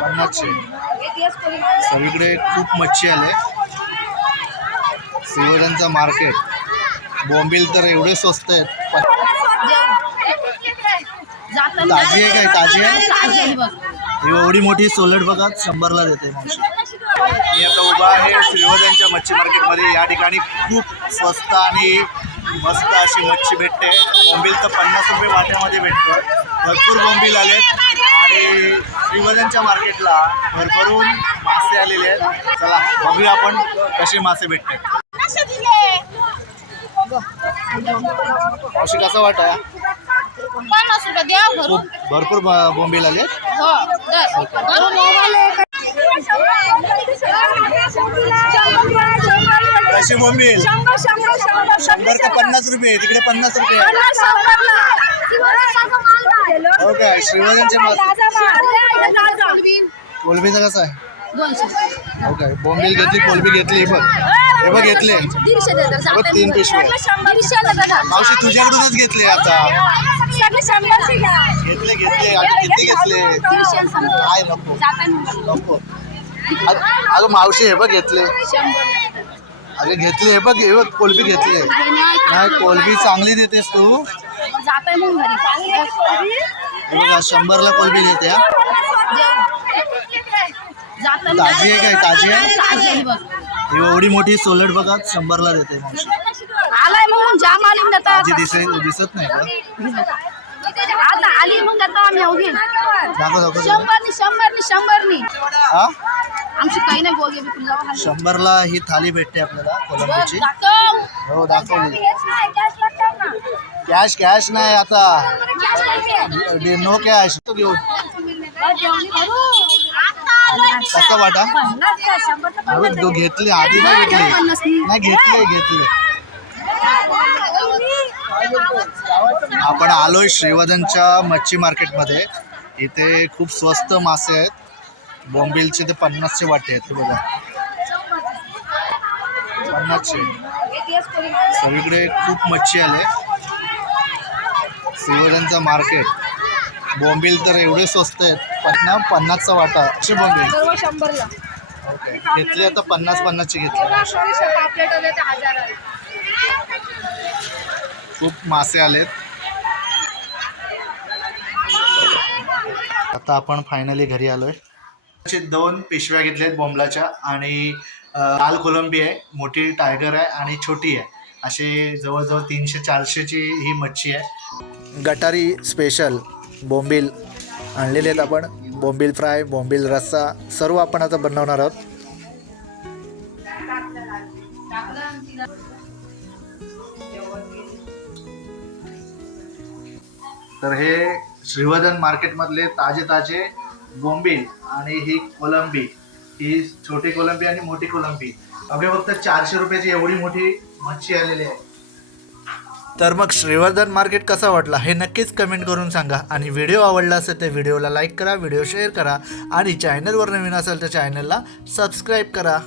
50चे सगळीकडे खूप मच्छी आले. श्रीवर्धनचा मार्केट. बोंबील तर एवढे स्वस्त आहेत. ताजी आहे काय? ताजी आहे. ही एवढी मोठी सोलट बघा 100ला देते. मी आता उभा आहे श्रीवर्धनच्या मच्छी मार्केटमध्ये. या ठिकाणी खूप स्वस्त आणि मस्त अशी मच्छी भेटते. बोंबील तर 50 रुपये वाट्यामध्ये भेटतो. भरपूर बोंबील आलेत आणि श्रीवर्धनच्या मार्केटला भरभरून मासे आलेले आहेत. चला बघूया आपण कसे मासे भेटते. अशी कसं वाटतं? 50 रुपये द्या. खूप भरपूर बोंबील आले. कशी बोंबील? 100 का 50 रुपये? तिकडे 50 रुपये. हो काय? श्रीवर्धनच्या कोलबीचं कसं आहे? 200. हो काय? बोंबील घेतली, कोलबी घेतली. बघ हे बघ घेतले. 3 पिशव्या. मावशी तुझ्याकडूनच घेतले आता. घेतले घेतले. आता किती घेतले? काय नको नको. अगं मावशी हे बघ घेतले. अगं घेतले. हे बघ हे बघ कोलबी घेतले. नाही कोलबी चांगली देतेस तू. बघा 100ला कोलबी देते. ताजी आहे काय? ताजी आहे. ही एवढी मोठी सोलट बघा 100ला देते. आलाय म्हणून जाम आली ना. ताजी दिसत नाही का? आता आली मग आता आम्ही अवघे दाखव दाखव. 100 हा आमची काही नाही बोगे. 100ला ही थाली भेटते आपल्याला कोलंबीची. हो दाखवली. कॅश नाही आता. No cash. घेऊ कसं वाटा? तू घेतली आधी नाही घेतली? नाही घेतले. आपण आलोय श्रीवर्धनच्या मच्छी मार्केटमध्ये. इथे खूप स्वस्त मासे आहेत. बोंबीलचे ते 50चे वाटे आहेत. बघा 50चे. सगळीकडे खूप मच्छी आले. श्रीवर्धनचा मार्केट. बोंबील तर एवढे स्वस्त आहेत. 50चा वाटा. असे बोंबील 100ला. ओके घेतली आता 50ची घेतली. खूप मासे आलेत. आता आपण फायनली घरी आलोय. 2 पिशव्या घेतल्यात बोंबलाच्या आणि लाल कोलंबी आहे, मोठी टायगर आहे आणि छोटी आहे. असे जवळजवळ 300-400ची ही मच्छी आहे. गटारी स्पेशल बोंबील आणलेले आहेत आपण. बोंबील फ्राय, बोंबील रस्सा सर्व आपण आता बनवणार आहोत. तर हे श्रीवर्धन मार्केटमधले ताजे बोंबील आणि ही कोलंबी. ही छोटी कोलंबी आणि मोठी कोलंबी. अवघे फक्त 400 रुपयाची एवढी मोठी मच्छी आलेली आहे. तर मग श्रीवर्धन मार्केट कसा वाटला हे नक्कीच कमेंट करून सांगा. आणि व्हिडिओ आवडला असेल तर व्हिडिओला लाईक करा, व्हिडिओ शेअर करा आणि चॅनलवर नवीन असेल तर चॅनलला सबस्क्राईब करा.